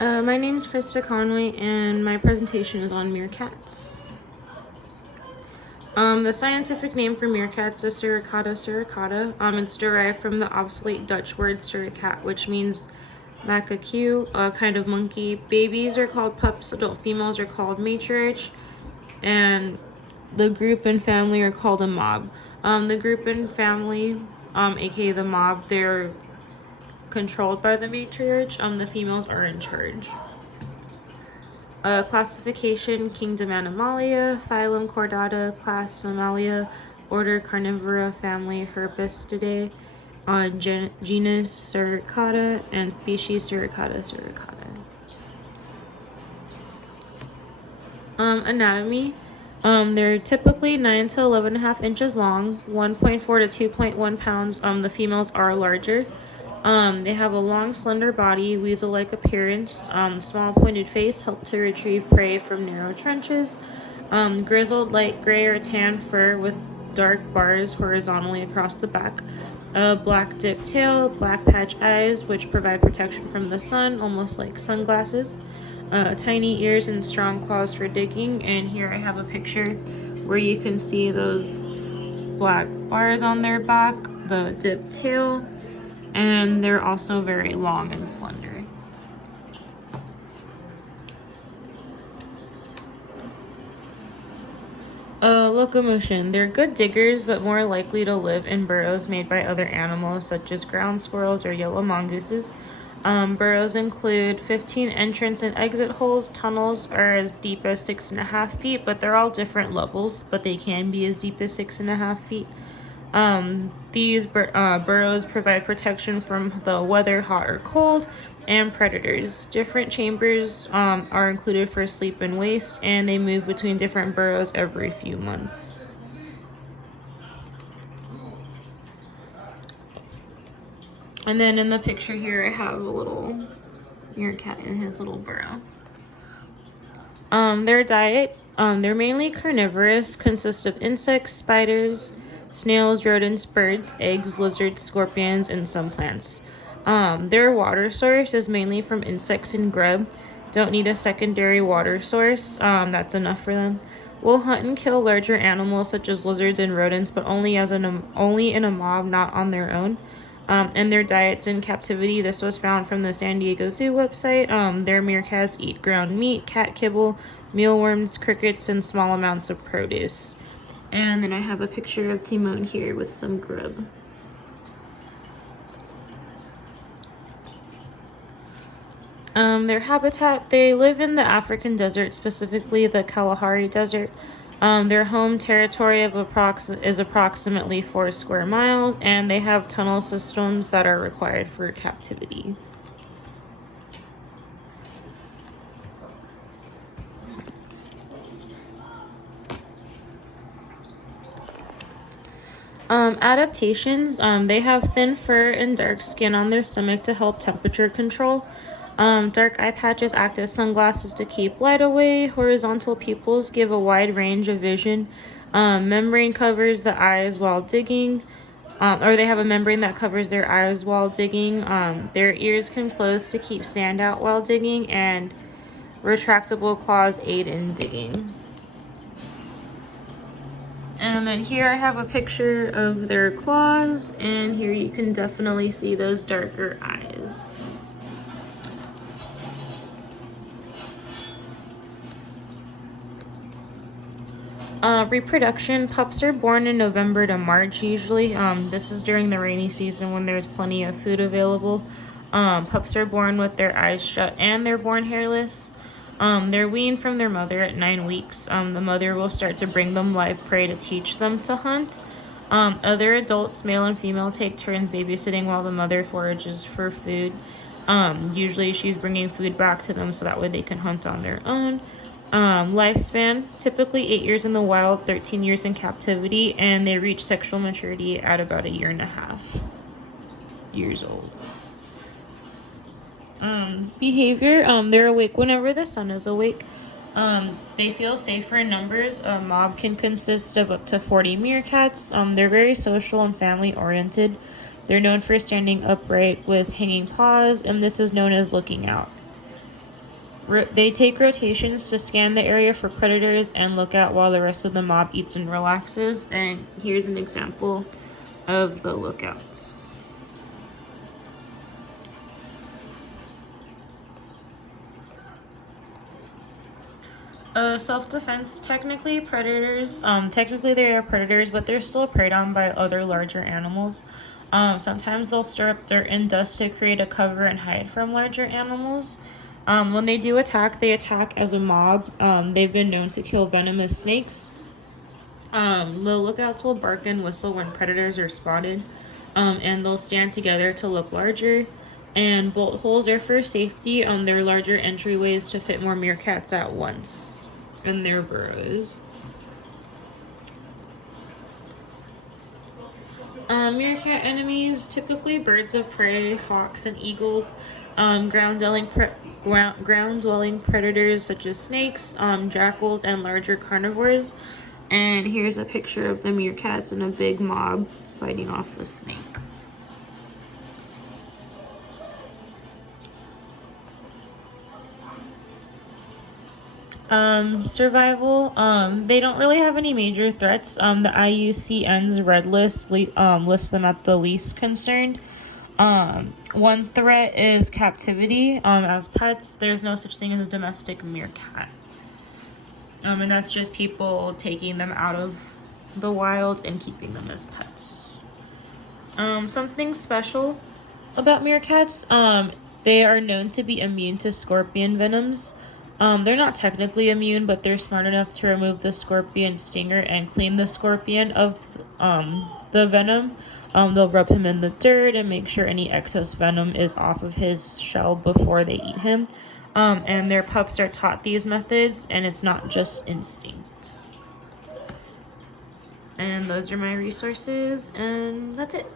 My name is Krista Conway, and my presentation is on meerkats. The scientific name for meerkats is Suricata suricata. It's derived from the obsolete Dutch word suricat, which means macaque, a kind of monkey. Babies are called pups, adult females are called matriarch, and the group and family are called a mob. The group and family, aka the mob, they're controlled by the matriarch. The females are in charge. Classification: Kingdom Animalia, phylum Chordata, class Mammalia, order Carnivora, family Herbistidae, genus Suricata, and species Suricata suricata. Anatomy: they're typically 9 to 11.5 inches long, 1.4 to 2.1 pounds. The females are larger. They have a long, slender body, weasel-like appearance, small pointed face, help to retrieve prey from narrow trenches, grizzled light gray or tan fur with dark bars horizontally across the back, a black dipped tail, black patch eyes, which provide protection from the sun, almost like sunglasses, tiny ears and strong claws for digging. And here I have a picture where you can see those black bars on their back, the dipped tail, and they're also very long and slender. Locomotion. They're good diggers, but more likely to live in burrows made by other animals, such as ground squirrels or yellow mongooses. Burrows include 15 entrance and exit holes. Tunnels are as deep as 6.5 feet, but they're all different levels, but they can be as deep as 6.5 feet. These burrows provide protection from the weather, hot or cold, and predators. Different chambers are included for sleep and waste, and they move between different burrows every few months. And then in the picture here, I have a little meerkat in his little burrow. Their diet, they're mainly carnivorous, consists of insects, spiders, snails, rodents, birds, eggs, lizards, scorpions, and some plants. Their water source is mainly from insects and grub. Don't need a secondary water source. That's enough for them. Will hunt and kill larger animals such as lizards and rodents, but only in a mob, not on their own. And their diets in captivity. This was found from the San Diego Zoo website. Their meerkats eat ground meat, cat kibble, mealworms, crickets, and small amounts of produce. And then I have a picture of Timon here with some grub. Their habitat, they live in the African desert, specifically the Kalahari Desert. Their home territory is approximately 4 square miles, and they have tunnel systems that are required for captivity. Adaptations, they have thin fur and dark skin on their stomach to help temperature control. Dark eye patches act as sunglasses to keep light away. Horizontal pupils give a wide range of vision. Membrane covers the eyes while digging, or they have a membrane that covers their eyes while digging. Their ears can close to keep sand out while digging, and retractable claws aid in digging. And then here I have a picture of their claws, and here you can definitely see those darker eyes. Reproduction, pups are born in November to March usually. This is during the rainy season when there's plenty of food available. Pups are born with their eyes shut and they're born hairless. They're weaned from their mother at 9 weeks. The mother will start to bring them live prey to teach them to hunt. Other adults, male and female, take turns babysitting while the mother forages for food. Usually she's bringing food back to them so that way they can hunt on their own. Lifespan, typically 8 years in the wild, 13 years in captivity, and they reach sexual maturity at about 1.5 years old. Behavior, they're awake whenever the sun is awake. They feel safer in numbers. A mob can consist of up to 40 meerkats. They're very social and family oriented. They're known for standing upright with hanging paws, and this is known as looking out. They take rotations to scan the area for predators and look out while the rest of the mob eats and relaxes. And here's an example of the lookouts. Self-defense, technically they are predators, but they're still preyed on by other larger animals. Sometimes they'll stir up dirt and dust to create a cover and hide from larger animals. When they do attack, they attack as a mob. They've been known to kill venomous snakes. The lookouts will bark and whistle when predators are spotted, and they'll stand together to look larger. And bolt holes are for safety. They're larger entryways to fit more meerkats at once in their burrows. Meerkat enemies, typically birds of prey, hawks, and eagles. Ground-dwelling predators such as snakes, jackals, and larger carnivores. And here's a picture of the meerkats in a big mob fighting off the snake. Survival, they don't really have any major threats. The IUCN's Red List lists them at the least concern. One threat is captivity. As pets, there's no such thing as a domestic meerkat. And that's just people taking them out of the wild and keeping them as pets. Something special about meerkats, they are known to be immune to scorpion venoms. They're not technically immune, but they're smart enough to remove the scorpion stinger and clean the scorpion of the venom. They'll rub him in the dirt and make sure any excess venom is off of his shell before they eat him. And their pups are taught these methods, and it's not just instinct. And those are my resources, and that's it.